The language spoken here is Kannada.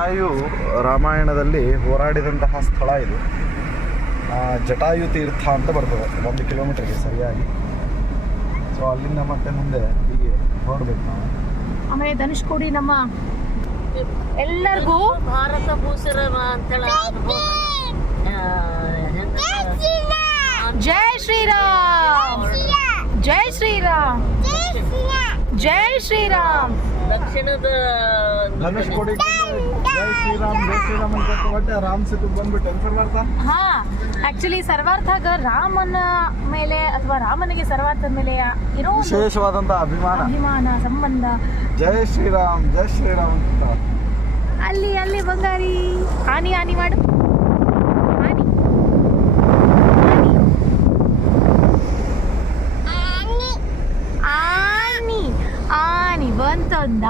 ಜಟಾಯು ರಾಮಾಯಣದಲ್ಲಿ ಹೋರಾಡಿದಂತಹ ಸ್ಥಳ ಇದು. ಜಟಾಯು ತೀರ್ಥ ಅಂತ ಬರ್ತದೆ 1 ಕಿಲೋಮೀಟರ್ಗೆ ಸರಿಯಾಗಿ. ಸೊ ಅಲ್ಲಿಂದ ಮತ್ತೆ ಮುಂದೆ ಹೀಗೆ ಹೊರಡ್ಬೇಕು ನಾವು. ಆಮೇಲೆ ಧನುಷ್ಕೋಡಿ ನಮ್ಮ ಎಲ್ಲರಿಗೂ ಭಾರತ ಭೂಷಣ ಅಂತೇಳಿ ಜೈ ಶ್ರೀರಾಮ್, ಜೈ ಶ್ರೀರಾಮ್, ಜೈ ಶ್ರೀರಾಮ್. ದಕ್ಷಿಣದ ಧನುಷ್ಕೋಡಿ ಜೈ ಶ್ರೀರಾಮ್ ಅಂತ ಒಟ್ಟೆ ರಾಮ್ ಸೇತು ಬಂದ್ಬಿಟ್ಟು ಸರ್ವಾರ್ಥ. ಹಾ, ಆಕ್ಚುಲಿ ಸರ್ವಾರ್ಥಾಗ ರಾಮನ ಮೇಲೆ ಅಥವಾ ರಾಮನಿಗೆ ಸರ್ವಾರ್ಥದ ಮೇಲೆ ಇರೋ ವಿಶೇಷವಾದಂತಹ ಅಭಿಮಾನ ಸಂಬಂಧ. ಜೈ ಶ್ರೀರಾಮ್ ಅಂತ ಅಲ್ಲಿ ಬಂಗಾರಿ ಆನಿ ಮಾಡು. ಆನಿ ಬಂತಂದ